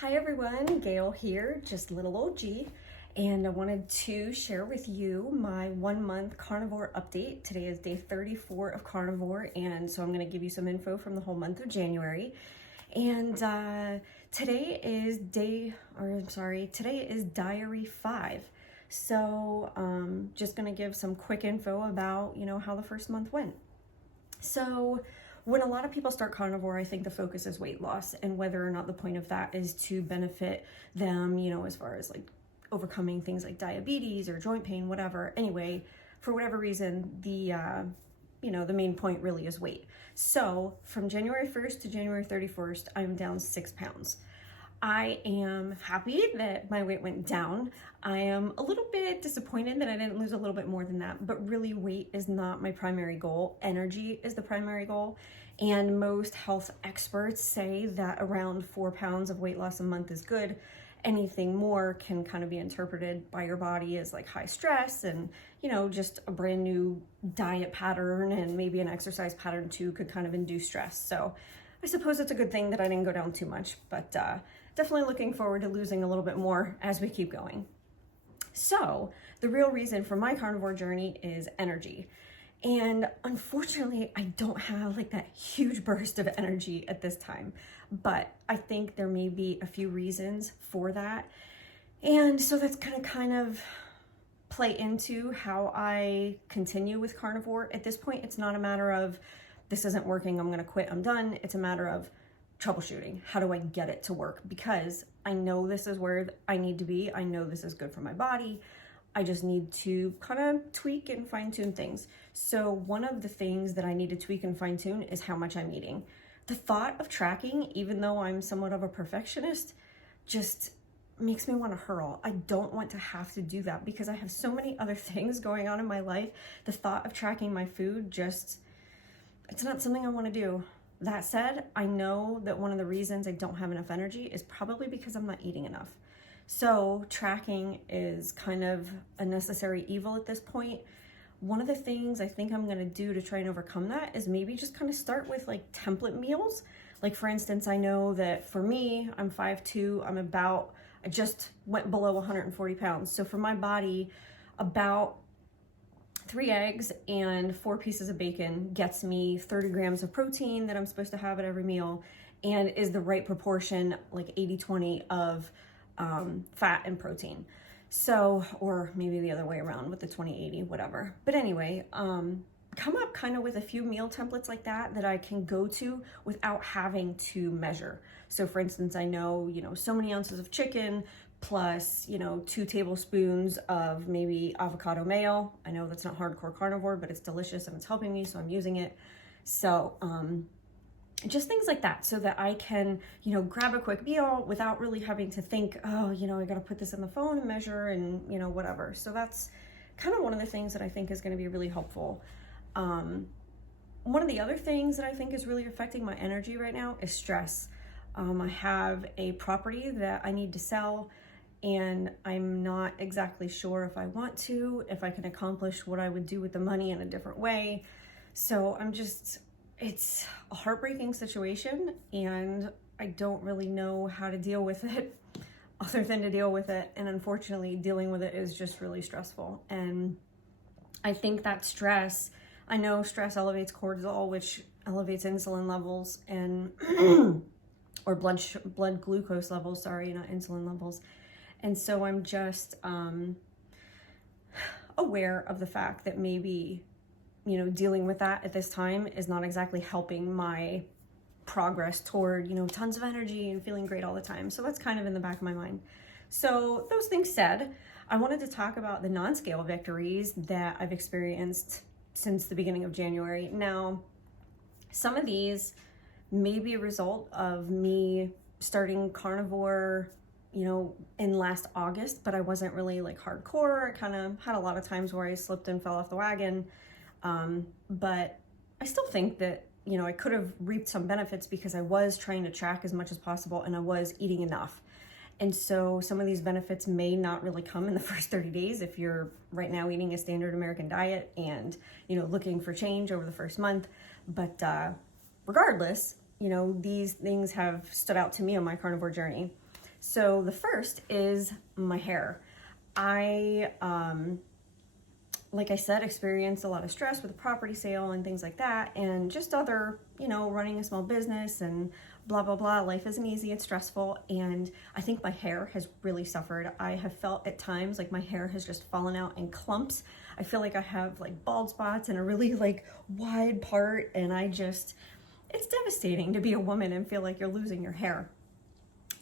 Hi everyone, Gail here, just little old G, and I wanted to share with you my 1 month carnivore update. Today is day 34 of carnivore, and so I'm going to give you some info from the whole month of January. And today is diary 5. So just going to give some quick info about, how the first month went. So when a lot of people start carnivore, I think the focus is weight loss and whether or not the point of that is to benefit them, as far as like overcoming things like diabetes or joint pain, whatever. Anyway, for whatever reason, the main point really is weight. So from January 1st to January 31st, I'm down 6 pounds. I am happy that my weight went down. I am a little bit disappointed that I didn't lose a little bit more than that, but really weight is not my primary goal. Energy is the primary goal. And most health experts say that around 4 pounds of weight loss a month is good. Anything more can kind of be interpreted by your body as like high stress and, just a brand new diet pattern and maybe an exercise pattern too could kind of induce stress. So I suppose it's a good thing that I didn't go down too much, but definitely looking forward to losing a little bit more as we keep going. So the real reason for my carnivore journey is energy. And unfortunately, I don't have like that huge burst of energy at this time, but I think there may be a few reasons for that. And so that's gonna kind of play into how I continue with carnivore. At this point, it's not a matter of this isn't working, I'm gonna quit, I'm done. It's a matter of troubleshooting. How do I get it to work? Because I know this is where I need to be. I know this is good for my body. I just need to kind of tweak and fine tune things. So one of the things that I need to tweak and fine tune is how much I'm eating. The thought of tracking, even though I'm somewhat of a perfectionist, just makes me want to hurl. I don't want to have to do that because I have so many other things going on in my life. The thought of tracking my food it's not something I want to do. That said, I know that one of the reasons I don't have enough energy is probably because I'm not eating enough. So tracking is kind of a necessary evil at this point. One of the things I think I'm going to do to try and overcome that is maybe just kind of start with like template meals. Like for instance, I know that for me, I'm 5'2", I just went below 140 pounds. So for my body, about 3 eggs and 4 pieces of bacon gets me 30 grams of protein that I'm supposed to have at every meal and is the right proportion, like 80-20 of fat and protein. So, or maybe the other way around with the 20-80, whatever. But anyway, come up kind of with a few meal templates like that I can go to without having to measure. So for instance, I know, so many ounces of chicken plus, 2 tablespoons of maybe avocado mayo. I know that's not hardcore carnivore, but it's delicious and it's helping me, so I'm using it. So just things like that so that I can, grab a quick meal without really having to think, oh, I got to put this in the phone and measure and, whatever. So that's kind of one of the things that I think is going to be really helpful. One of the other things that I think is really affecting my energy right now is stress. I have a property that I need to sell and I'm not exactly sure if I can accomplish what I would do with the money in a different way. So it's a heartbreaking situation and I don't really know how to deal with it other than to deal with it. And unfortunately, dealing with it is just really stressful. And I think that stress elevates cortisol, which elevates insulin levels and or blood glucose levels, not insulin levels. And so I'm just aware of the fact that maybe, dealing with that at this time is not exactly helping my progress toward, tons of energy and feeling great all the time. So that's kind of in the back of my mind. So those things said, I wanted to talk about the non-scale victories that I've experienced since the beginning of January. Now, some of these may be a result of me starting carnivore, in last August, but I wasn't really like hardcore. I kind of had a lot of times where I slipped and fell off the wagon. But I still think that, I could have reaped some benefits because I was trying to track as much as possible and I was eating enough. And so some of these benefits may not really come in the first 30 days if you're right now eating a standard American diet and, looking for change over the first month. But regardless, these things have stood out to me on my carnivore journey. So the first is my hair. I, like I said, experienced a lot of stress with the property sale and things like that, and just other, running a small business and blah, blah, blah. Life isn't easy, it's stressful, and I think my hair has really suffered. I have felt at times like my hair has just fallen out in clumps. I feel like I have like bald spots and a really like wide part, and it's devastating to be a woman and feel like you're losing your hair.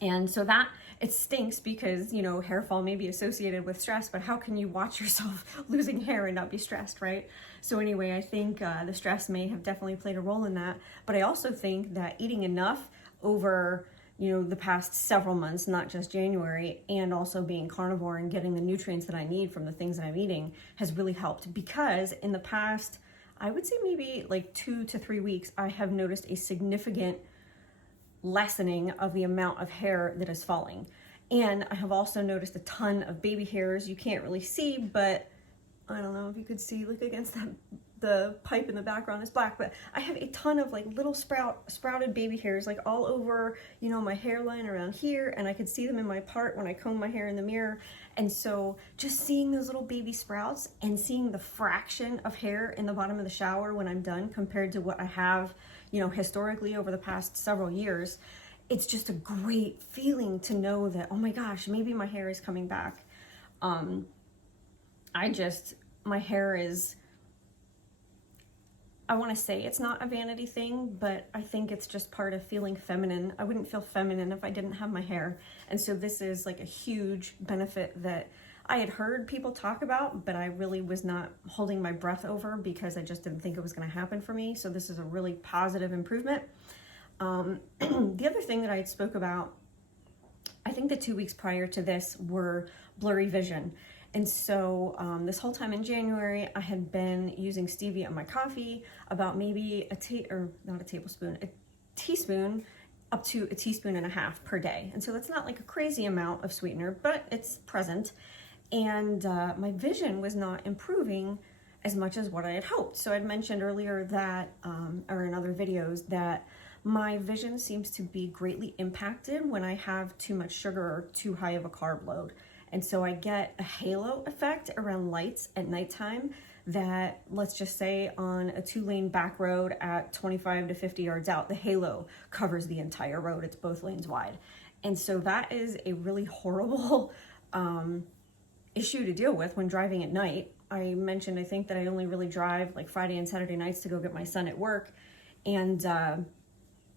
And so that, it stinks because, hair fall may be associated with stress, but how can you watch yourself losing hair and not be stressed, right? So anyway, I think the stress may have definitely played a role in that. But I also think that eating enough over, the past several months, not just January, and also being carnivore and getting the nutrients that I need from the things that I'm eating has really helped, because in the past, I would say maybe like 2 to 3 weeks, I have noticed a significant lessening of the amount of hair that is falling. And I have also noticed a ton of baby hairs. You can't really see, but I don't know if you could see, look against the pipe in the background is black, but I have a ton of like little sprouted baby hairs like all over, my hairline around here, and I could see them in my part when I comb my hair in the mirror. And so just seeing those little baby sprouts and seeing the fraction of hair in the bottom of the shower when I'm done compared to what I have, historically over the past several years, it's just a great feeling to know that, oh my gosh, maybe my hair is coming back. My hair is, I want to say it's not a vanity thing, but I think it's just part of feeling feminine. I wouldn't feel feminine if I didn't have my hair. And so this is like a huge benefit that I had heard people talk about, but I really was not holding my breath over because I just didn't think it was going to happen for me. So this is a really positive improvement. The other thing that I had spoke about, I think the 2 weeks prior to this, were blurry vision. And so this whole time in January, I had been using stevia in my coffee, about maybe a teaspoon up to a teaspoon and a half per day. And so that's not like a crazy amount of sweetener, but it's present. And my vision was not improving as much as what I had hoped. So I'd mentioned earlier that, or in other videos, that my vision seems to be greatly impacted when I have too much sugar or too high of a carb load. And so I get a halo effect around lights at nighttime that, let's just say on a 2-lane back road at 25 to 50 yards out, the halo covers the entire road. It's both lanes wide. And so that is a really horrible issue to deal with when driving at night. I mentioned, I think, that I only really drive like Friday and Saturday nights to go get my son at work. And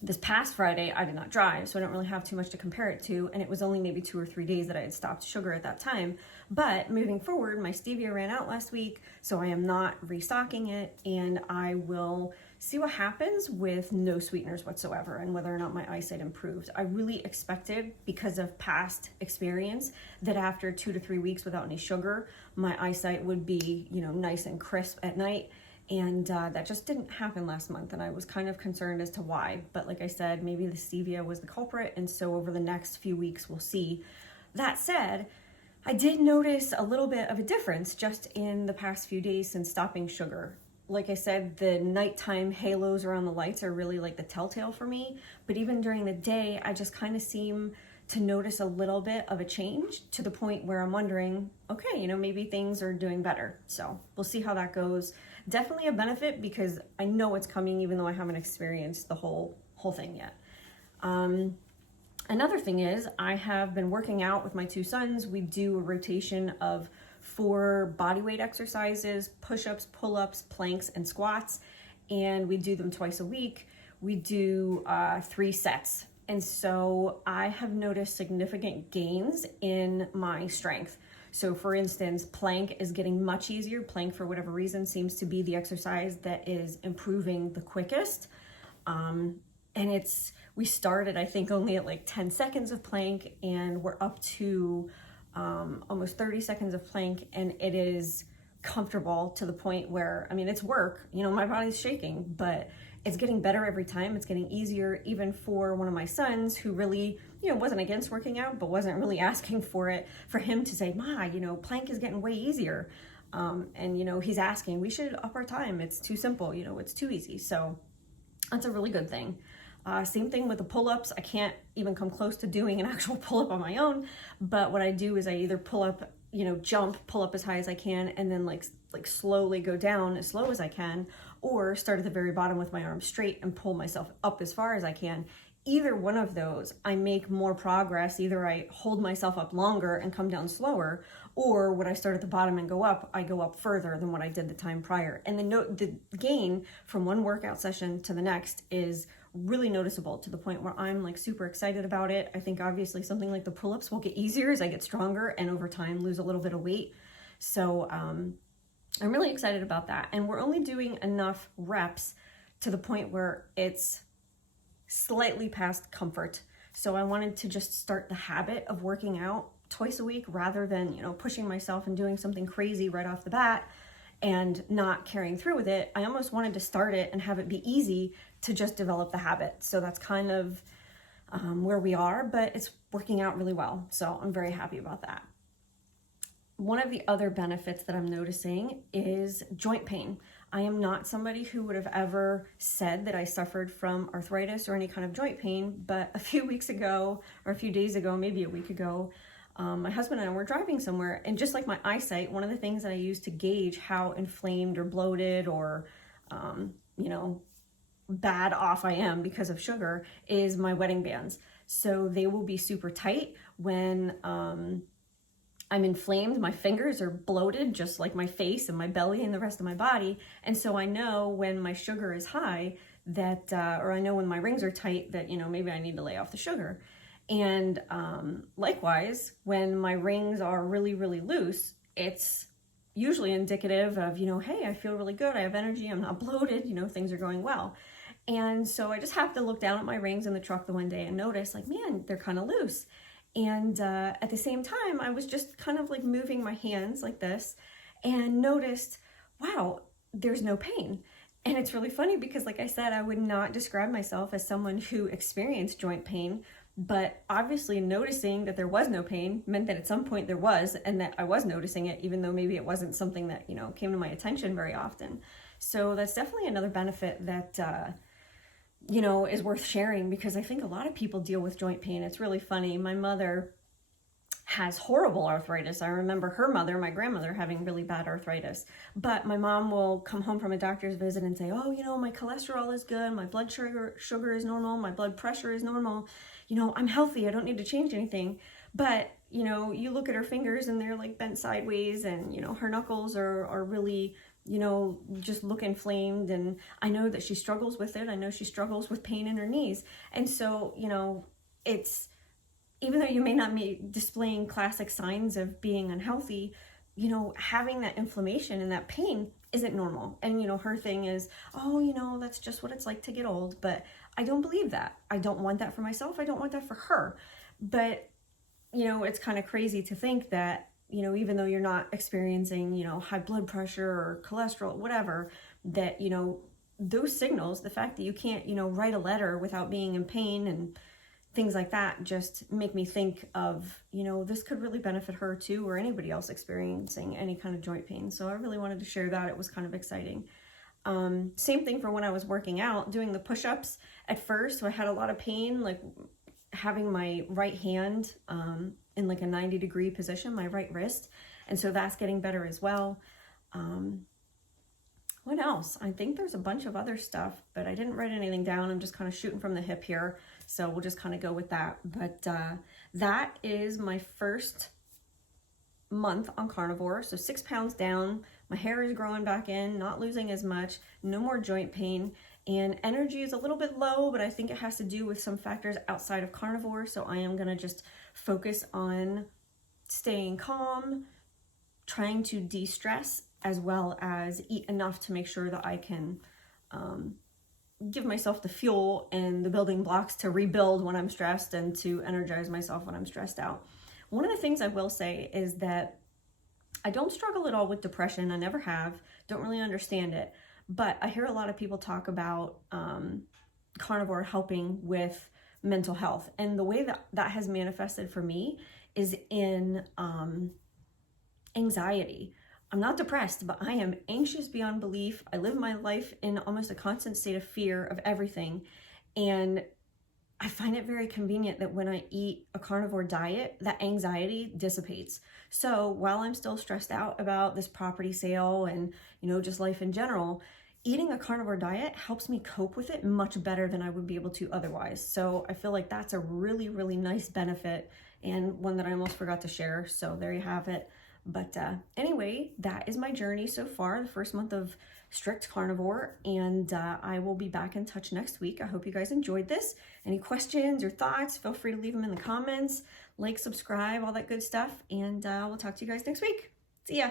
this past Friday, I did not drive, so I don't really have too much to compare it to, and it was only maybe 2 or 3 days that I had stopped sugar at that time. But moving forward, my stevia ran out last week, so I am not restocking it, and I will see what happens with no sweeteners whatsoever and whether or not my eyesight improved. I really expected, because of past experience, that after 2 to 3 weeks without any sugar, my eyesight would be, nice and crisp at night. And that just didn't happen last month, and I was kind of concerned as to why. But like I said, maybe the stevia was the culprit, and so over the next few weeks, we'll see. That said, I did notice a little bit of a difference just in the past few days since stopping sugar. Like I said, the nighttime halos around the lights are really like the telltale for me. But even during the day, I just kind of seem to notice a little bit of a change, to the point where I'm wondering, okay, maybe things are doing better. So we'll see how that goes. Definitely a benefit, because I know it's coming even though I haven't experienced the whole thing yet. Another thing is, I have been working out with my 2 sons. We do a rotation of 4 bodyweight exercises: push-ups, pull-ups, planks, and squats. And we do them twice a week. We do 3 sets. And so I have noticed significant gains in my strength. So for instance, plank is getting much easier. Plank, for whatever reason, seems to be the exercise that is improving the quickest. And we started, I think, only at like 10 seconds of plank, and we're up to almost 30 seconds of plank, and it is comfortable to the point where, it's work, my body's shaking, but it's getting better every time. It's getting easier, even for one of my sons who really, wasn't against working out, but wasn't really asking for it, for him to say, Ma, plank is getting way easier. And he's asking, we should up our time. It's too simple, it's too easy. So that's a really good thing. Same thing with the pull-ups. I can't even come close to doing an actual pull-up on my own, but what I do is I either pull up, jump, pull up as high as I can, and then like slowly go down as slow as I can, or start at the very bottom with my arms straight and pull myself up as far as I can. Either one of those, I make more progress. Either I hold myself up longer and come down slower, or when I start at the bottom and go up, I go up further than what I did the time prior. And the gain from one workout session to the next is really noticeable, to the point where I'm like super excited about it. I think obviously something like the pull-ups will get easier as I get stronger and over time lose a little bit of weight. So I'm really excited about that. And we're only doing enough reps to the point where it's slightly past comfort. So I wanted to just start the habit of working out twice a week rather than, pushing myself and doing something crazy right off the bat and not carrying through with it. I almost wanted to start it and have it be easy to just develop the habit. So that's kind of where we are, but it's working out really well. So I'm very happy about that. One of the other benefits that I'm noticing is joint pain. I am not somebody who would have ever said that I suffered from arthritis or any kind of joint pain, but a few weeks ago, or a few days ago, maybe a week ago, my husband and I were driving somewhere, and just like my eyesight, one of the things that I use to gauge how inflamed or bloated or, bad off I am because of sugar is my wedding bands. So they will be super tight when I'm inflamed. My fingers are bloated, just like my face and my belly and the rest of my body. And so I know when my sugar is high that, or I know when my rings are tight that, maybe I need to lay off the sugar. And likewise, when my rings are really, really loose, it's usually indicative of, hey, I feel really good. I have energy. I'm not bloated. Things are going well. And so I just have to look down at my rings in the truck the one day and notice, like, man, they're kind of loose. And at the same time, I was just kind of like moving my hands like this and noticed, wow, there's no pain. And it's really funny because, like I said, I would not describe myself as someone who experienced joint pain, but obviously noticing that there was no pain meant that at some point there was, and that I was noticing it, even though maybe it wasn't something that, came to my attention very often. So that's definitely another benefit that, is worth sharing, because I think a lot of people deal with joint pain. It's really funny. My mother has horrible arthritis. I remember her mother, my grandmother, having really bad arthritis. But my mom will come home from a doctor's visit and say, oh, my cholesterol is good. My blood sugar is normal. My blood pressure is normal. I'm healthy. I don't need to change anything. But, you look at her fingers and they're like bent sideways, and, her knuckles are really, just look inflamed. And I know that she struggles with it. I know she struggles with pain in her knees. And so, it's, even though you may not be displaying classic signs of being unhealthy, having that inflammation and that pain isn't normal. And, her thing is, oh, that's just what it's like to get old. But I don't believe that. I don't want that for myself. I don't want that for her. But, it's kind of crazy to think that, even though you're not experiencing, high blood pressure or cholesterol, whatever, that, those signals, the fact that you can't, write a letter without being in pain and things like that, just make me think of, this could really benefit her too, or anybody else experiencing any kind of joint pain. So I really wanted to share that. It was kind of exciting. Same thing for when I was working out, doing the push-ups at first. So I had a lot of pain, like having my right hand in like a 90-degree position, my right wrist. And so that's getting better as well. What else? I think there's a bunch of other stuff, but I didn't write anything down. I'm just kind of shooting from the hip here. So we'll just kind of go with that. But that is my first month on carnivore. So 6 pounds down, my hair is growing back in, not losing as much, no more joint pain, and energy is a little bit low, but I think it has to do with some factors outside of carnivore. So I am going to just focus on staying calm, trying to de-stress, as well as eat enough to make sure that I can give myself the fuel and the building blocks to rebuild when I'm stressed and to energize myself when I'm stressed out. One of the things I will say is that I don't struggle at all with depression. I never have, don't really understand it, but I hear a lot of people talk about carnivore helping with mental health. And the way that that has manifested for me is in anxiety. I'm not depressed, but I am anxious beyond belief. I live my life in almost a constant state of fear of everything. And I find it very convenient that when I eat a carnivore diet, that anxiety dissipates. So while I'm still stressed out about this property sale and, just life in general, eating a carnivore diet helps me cope with it much better than I would be able to otherwise. So I feel like that's a really, really nice benefit, and one that I almost forgot to share. So there you have it. But anyway, that is my journey so far, the first month of strict carnivore, and I will be back in touch next week. I hope you guys enjoyed this. Any questions or thoughts, feel free to leave them in the comments. Like, subscribe, all that good stuff, and we'll talk to you guys next week. See ya.